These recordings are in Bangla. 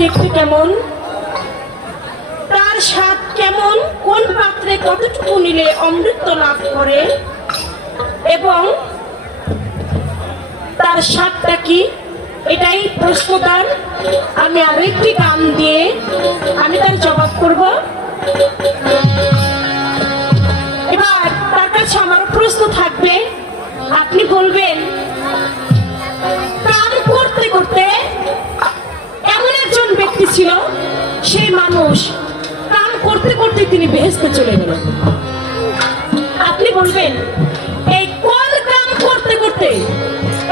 দেখতে কেমন? তার স্বাদ কেমন? কোন পাত্রে কতটুকু নিলে অমৃত লাভ করে? এবং তার স্বাদটা কি? এটাই প্রশ্ন তার আমি আরেকটি গান দিয়ে আমি তার জবাব করব। এবার তার কাছে আমার প্রশ্ন থাকবে। আপনি বলবেন কাম করতে করতে তিনি বেহেস্তে চলে গেলেন আপনি বলবেন, এই কোন কাম করতে করতে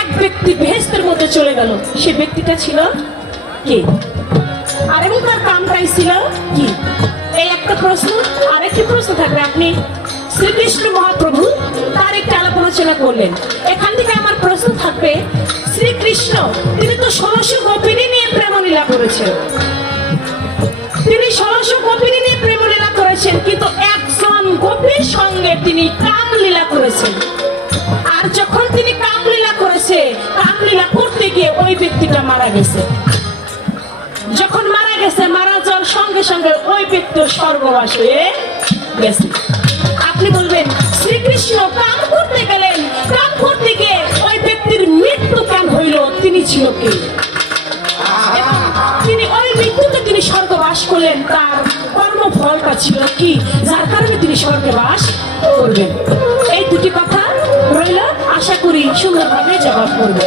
এক ব্যক্তি বেহেস্তের মধ্যে চলে গেল। সে ব্যক্তিটা ছিল কে? আর এবং তার কামটাই ছিল কি? এই একটা প্রশ্ন, আরেকটি প্রশ্ন থাকবে। আপনি শ্রীকৃষ্ণ মহাপ্রভু তার একটি আলাপ আলোচনা করলেন। এখান থেকে আমার প্রশ্ন থাকবে, শ্রীকৃষ্ণ, তিনি তো ষোলশো গোপিনী নিয়ে প্রেমলীলা করেছেন। তিনি কামলীলা করেছেন। আর যখন তিনি কামলীলা করেছে, কামলীলা করতে গিয়ে ওই ব্যক্তিটা মারা গেছে। যখন মারা গেছে, মারা যাওয়ার সঙ্গে সঙ্গে ওই ব্যক্তি স্বর্গবাস হয়ে গেছে। আপনি বলবেন, শ্রীকৃষ্ণ কাম করতে গেলেন, কাম করতে গিয়ে ওই ব্যক্তির মৃত্যু কেন হইল, তিনি ছিল কে? মৃত্যুতে বাস করলেন, তার কর্মফলটা ছিল কি? যার কারণে তিনি স্বর্গবাস করবেন। এই দুটি কথা রইল, আশা করি সুন্দরভাবে জবাব করবে।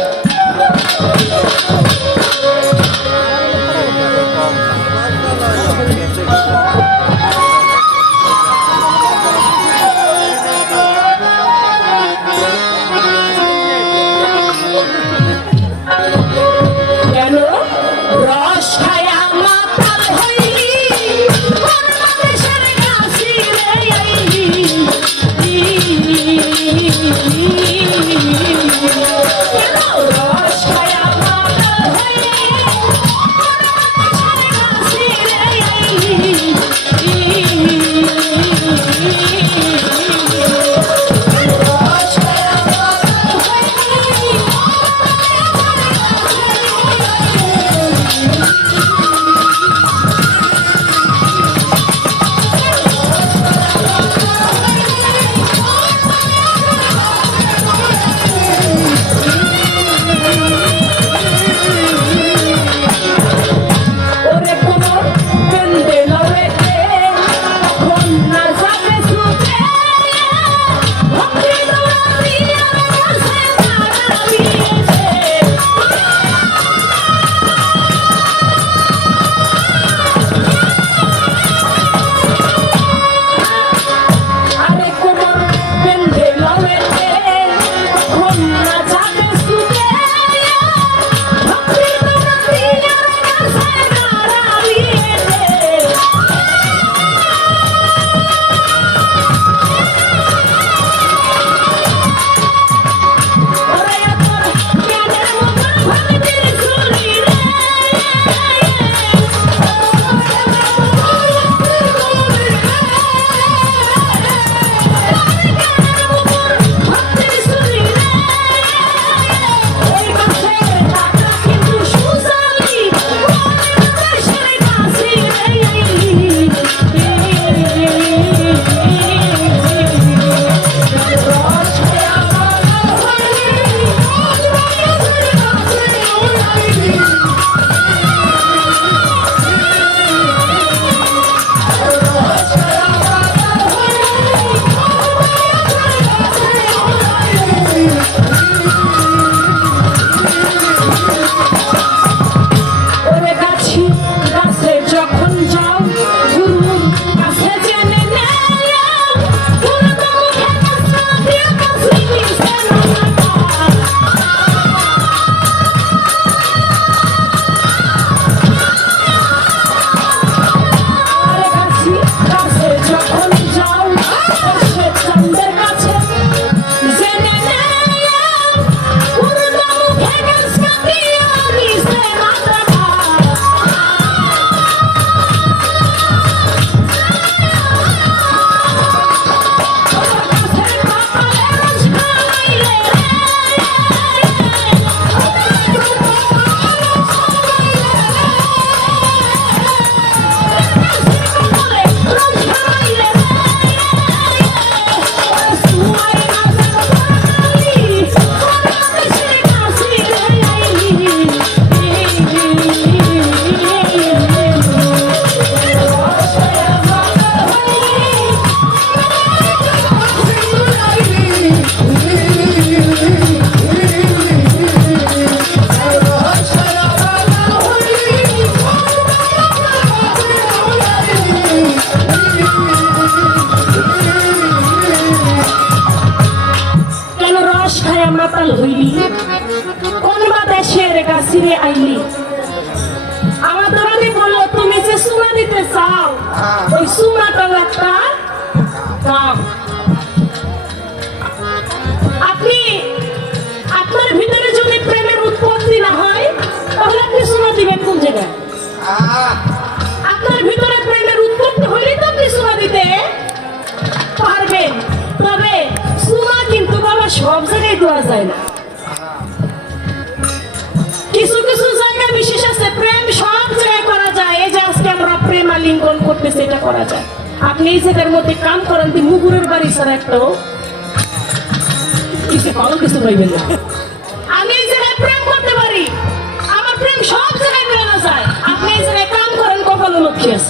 করা যায়। আপনি এই মধ্যে কাম করেন দি মুগুরের বাড়ি স্যার একটা আমি এই জায়গায় প্রেম করতে পারি। আমার প্রেম সব জায়গায় যায়। আপনি এই জায়গায় কাম করেন কখনো লক্ষ্মী আছে।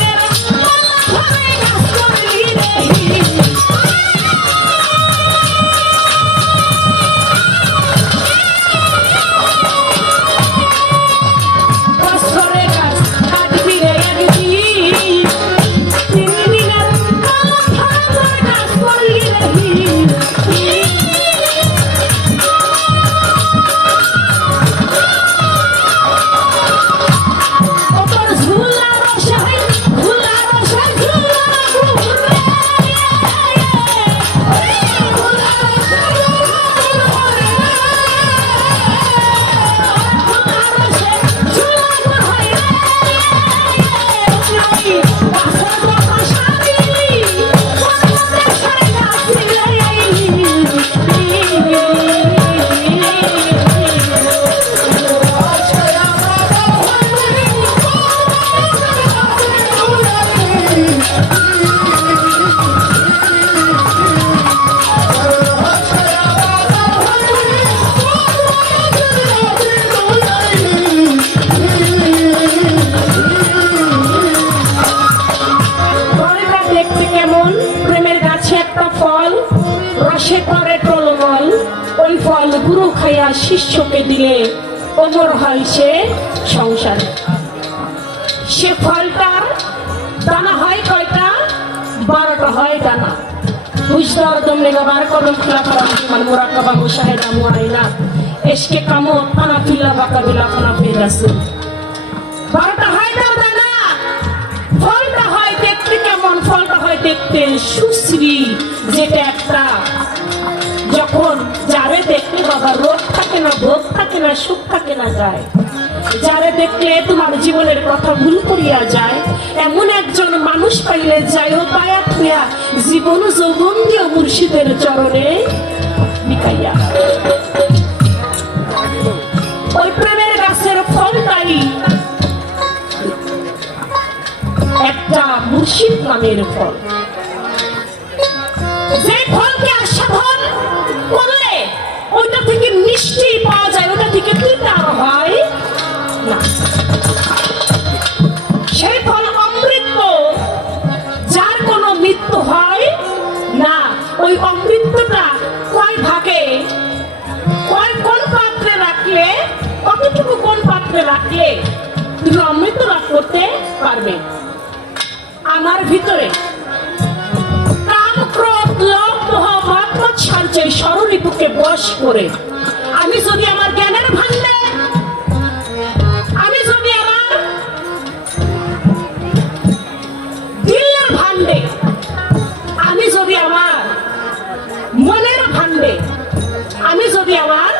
ওমর হয় সে সংসারে। সে ফলটার দানা হয় কয়টা? বারোটা হয় দানা। মানে মুআইনা এসকে বারোটা হয় দানা? ফলটা হয় দেখতে কেমন? ফলটা হয় দেখতে সুশ্রী, যেটা একটা। যখন যাবে দেখতে বাবা রোগ থাকে না ভোগ থাকে না সুখ থাকে না যায়। যারে দেখলে তোমার জীবনের কথা ভুল করিয়া যায়, এমন একজন মানুষ পাইলে যাই হোক পায়া থুয়া, জীবন যৌবন দিও মুর্শিদের চরণে বিকাইয়া ওই প্রেমের গাছের ফলটাই একটা মুর্শিদ নামের ফল। যে ফলকে থেকে মিষ্টি পাওয়া যায়, ওটা থেকে তিতা হয়? না। সেই ফল অমৃত, যার কোনো মৃত্যু হয়? না। ওই অমৃতটা কয় ভাগে? কয় কোন পাত্রে রাখলে? কতটুকু কোন পাত্রে রাখলে? তুমি অমৃত লাভ করতে পারবে। আমার ভিতরে কাম ক্রোধ লোভ মোহ মাত্রাচ্ছার যে ষড়ঋতুকে বশ করে। আমি যদি আমার জ্ঞানের ভান্ডে আমি যদি আমার দিলের ভান্ডে আমি যদি আমার মনের ভান্ডে আমি যদি আমার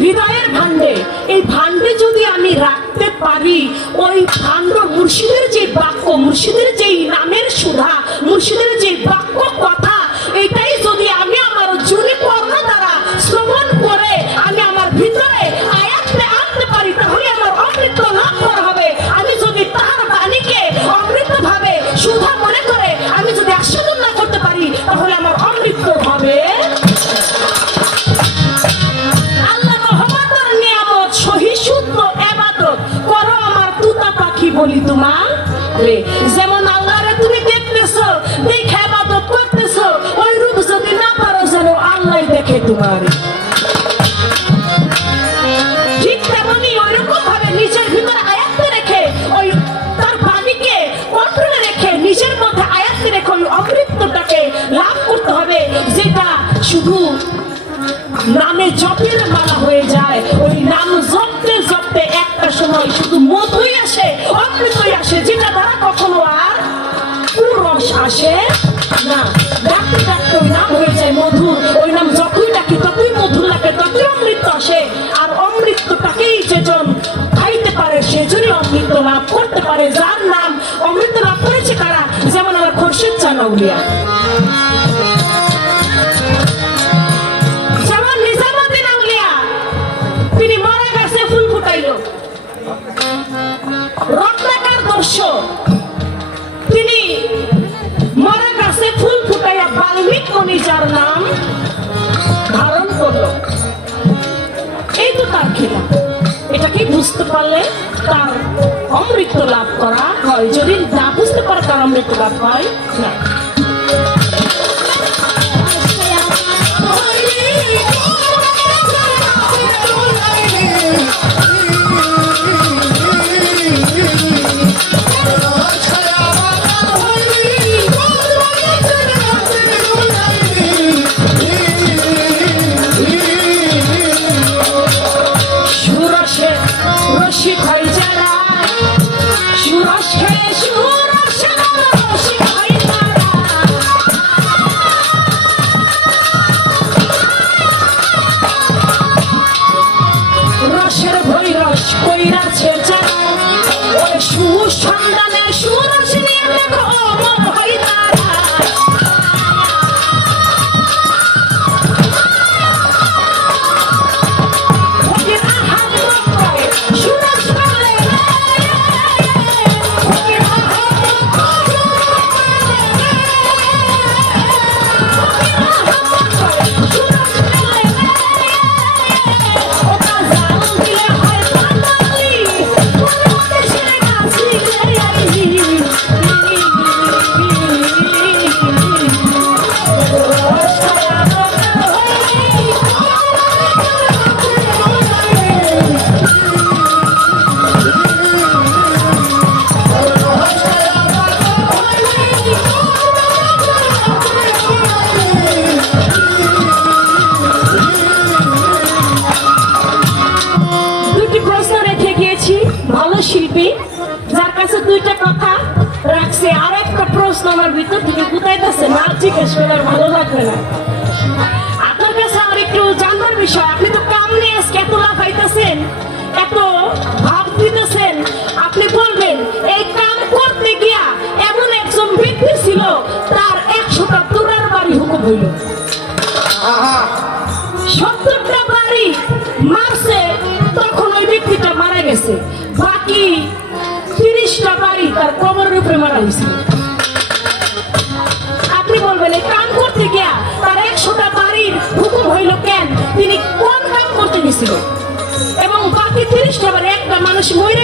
হৃদয়ের ভান্ডে এই ভান্ডে যদি আমি রাখতে পারি, ওই ভান্ড মুর্শিদের যে বাক্য, মুর্শিদের যেই নামের সুধা, মুর্শিদের যে বাক্য কথা রে যেমন আল্লাহরে তুমি দেখতেছো, দেখে এবাদত করতেছো, ওই রূপ যদি না পারো যেন আল্লাহ দেখে তোমার। রেখে, ওই তার রেখে নিজের মধ্যে রেখে ওই লাভ করতে হবে, যেটা শুধু নামে জপের মালা হয়ে যায়। ওই নাম অমৃতই আসে যেটা দ্বারা কখনো আর আসে না। ডাকতে ডাকতে ওই নাম হয়ে যায় মধুর। ওই নাম যতই ডাকি, ততই মধুর লাগে, ততই অমৃত আসে। আর অমৃতটাকেই যেজন খাইতে পারে সেজনই অমৃত লাভ করতে পারে। যার নাম অমৃত লাভ করেছে কারা? যেমন আমার খোরশেদ চানাউলিয়া রত্নাকার তিনি মরা গাছে ফুল ফুটাইয়া বাল্মিক মনি যার নাম ধারণ করল। এই তো তার খেলা। এটাকে বুঝতে পারলে তার অমৃত লাভ করা হয়? যদি না বুঝতে পারে তার অমৃত লাভ হয়, না। জিজ্ঞেস আর ভালো লাগবে না। একটা মানুষ